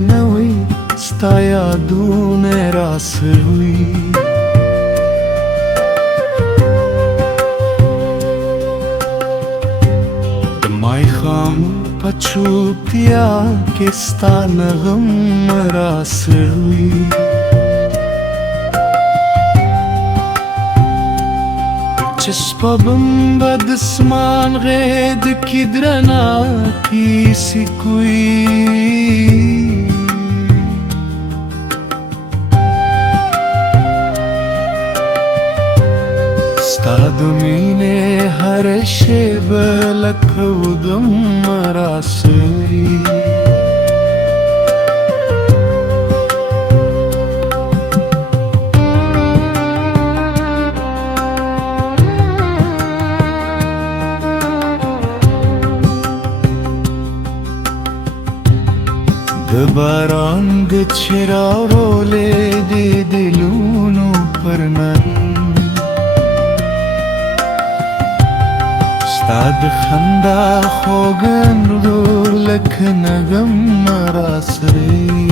نه وي ستا یادونه راسوي د ماښام په چوپتیا کې ستا نغم راسوي چې سپبم به د اسمان غېږ کې درنه کیسې کوي ستا د مینې هره شېبه لکه وږم راسوي د باران د چراغولې د دلونو پر من ستا د خندا خوږ انګور لکه نغم راسوي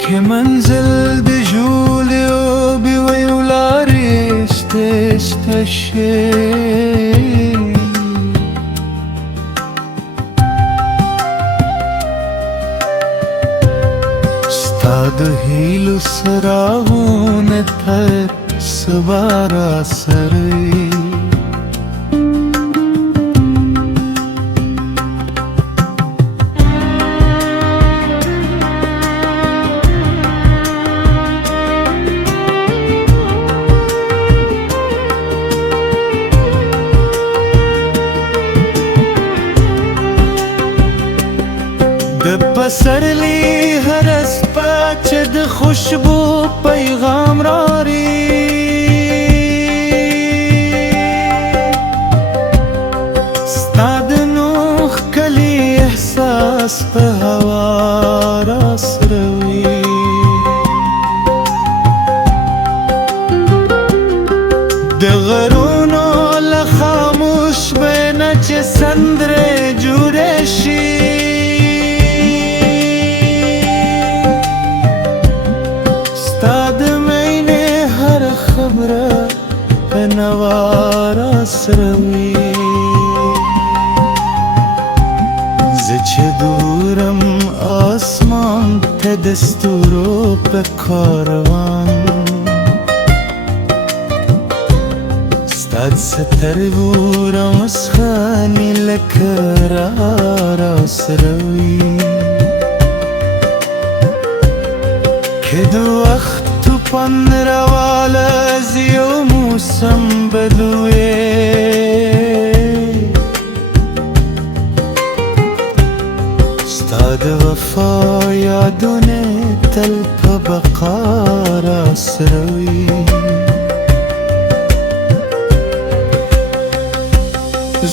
که منزل د ژولیو بیویو لارې سته شي ستا د هیلو څراغونه تر سبا راسره د پسرلی هر شپه چې د خوشبو پیغام راوړي ستا د نوح کلی احساس په هوا راسروي د غرونو له خاموش بینه چې سندرې جوړې شي خبره په نوا راسروي زه چې دورم آسمان ته د ستورو په کاروان ستا د سترګو مسخانې لکه راسروي که د وخت توپان راواله یو موسم بدلوي ستا د وفا یادونه تل په بقا راسروي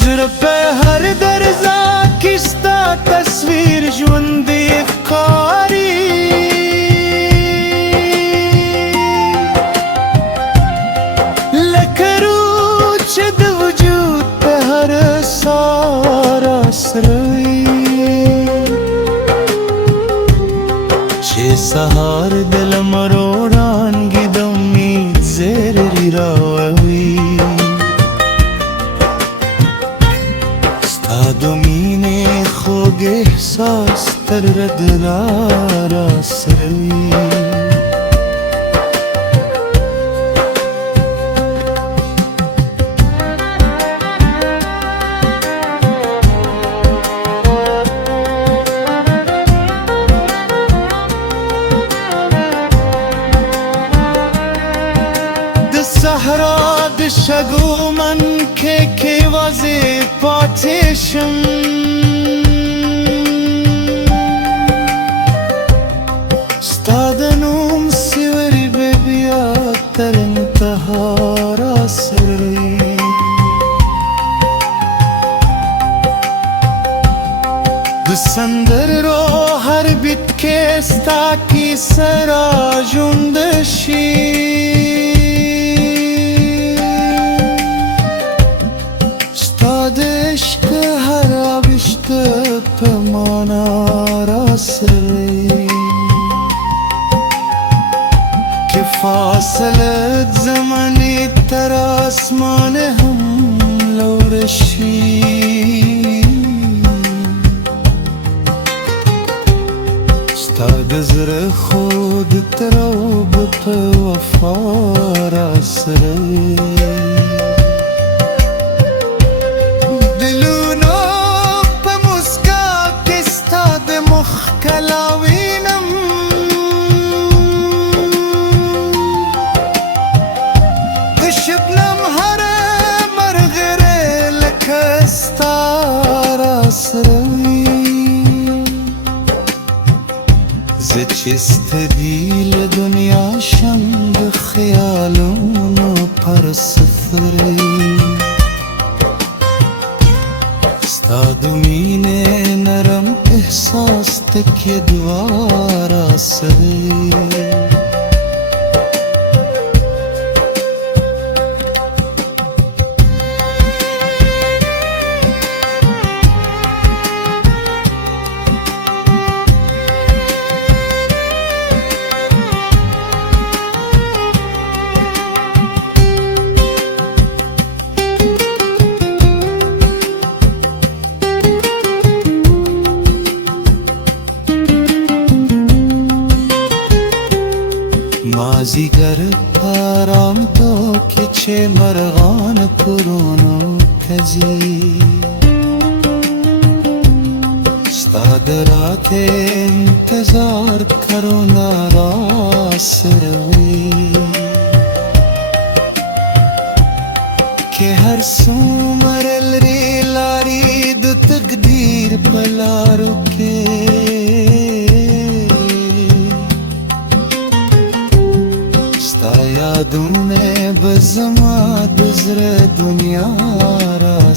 زړه په هر درزا کې ستا تصویر ژوندی ښکاري چې سهار د لمر وړانګې د امید زیری راوړي ستا د مینې خوږ احساس تر رګه راسروي صحرا د شګو من کې وځي پاتې شم ستا د نوم سیوري به بیا تر انتها راسروي د سندرو هر بیت کې ستا کیسه را ژوند شي د عشق هر زمانہ راسره که فاصلت زمانی تر آسمان هم لورشی ستاد زر خود تروب په وفا راسره زه چې ستدی له دنیا شم د خیالونو پر سفرې ستا د مینې نرم احساس تکیه دعا راسره مازیگر آرام تو که چه مرغان پرونو کزی ستا د رات انتظار کرونا راسروي که هر څومره لرې لارې د تقدیر په لارو کې یادونه به زما د زړه دنیا را